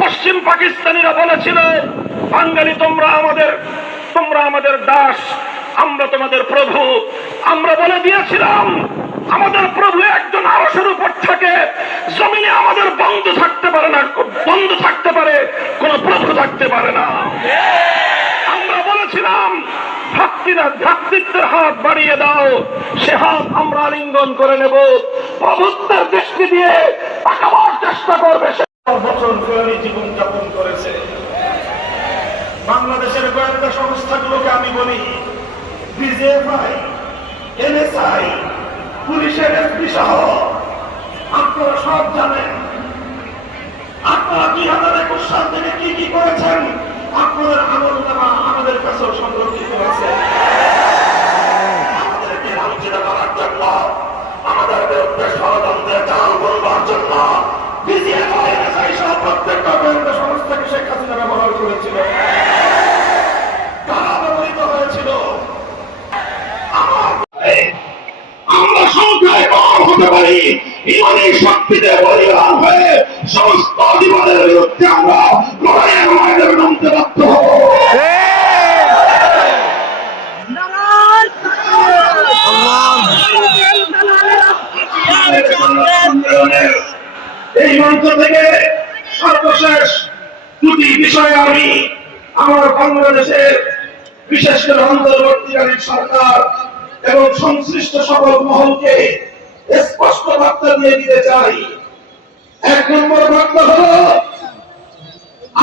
পশ্চিম পাকিস্তানিরা বলেছিল, বাঙালি তোমরা আমাদের তোমরা আমাদের দাস, আমরা তোমাদের প্রভু। আমরা বলে দিয়েছিলাম, আমাদের প্রভু একজন আরসের উপর থাকে, জমিনে আমাদের বন্ধ থাকতে পারে না, বন্ধ থাকতে পারে, কোন প্রভু থাকতে পারে না। আমরা বলেছিলাম, ভক্তিরা, ভ্রাতৃত্বের হাত বাড়িয়ে দাও, সে হাত আমরা আলিঙ্গন করে নেব। প্রভুত্বের দৃষ্টি দিয়ে তাকাবার চেষ্টা করবে সে বছর ফেরানি জীবন যাপন করেছে। বাংলাদেশের গোয়েন্দা সংস্থাগুলোকে আমি বলি, বিজেএফআই, এনএসআই, পুলিশের এসপি সহ, আপনারা সব জানেন। আপনারা দুই হাজার একুশ সাল থেকে কি কি করেছেন, আপনাদের আমল নামা আমাদের কাছেও সংরক্ষিত আছে। আমাদেরকে লাঞ্ছিত করার জন্য আমাদের বিরুদ্ধে ষড়যন্ত্রের চাল বলবার জন্য প্রত্যেকটা গোয়েন্দা সংস্থাকে শেখ হাসিনা ব্যবহার করেছিল আমরা শক্তিতে বলিয়ান হয়ে সমস্ত জীবনের বিরুদ্ধে আমরা এই মঞ্চ থেকে সর্বশেষ দুটি বিষয়ে আমি আমার বাংলাদেশের বিশেষ করে অন্তর্বর্তীকালীন সরকার এবং সংশ্লিষ্ট সকল মহলকে স্পষ্ট বার্তা দিয়ে দিতে চাই। এক নম্বর বার্তা হল,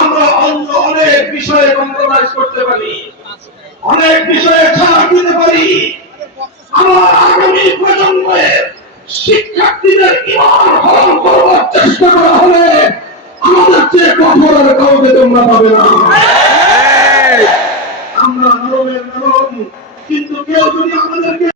আমরা অন্য অনেক বিষয়ে কম্প্রোমাইজ করতে পারি, অনেক বিষয়ে ছাড় দিতে পারি। আমার আগামী প্রজন্মের শিক্ষার্থীদের ইমান হরণ করবার চেষ্টা করা হলে আমাদের চেয়ে কঠোর আর কাউকে তোমরা পাবে না। আমরা নরমের নরম কিন্তু কেউ যদি আমাদেরকে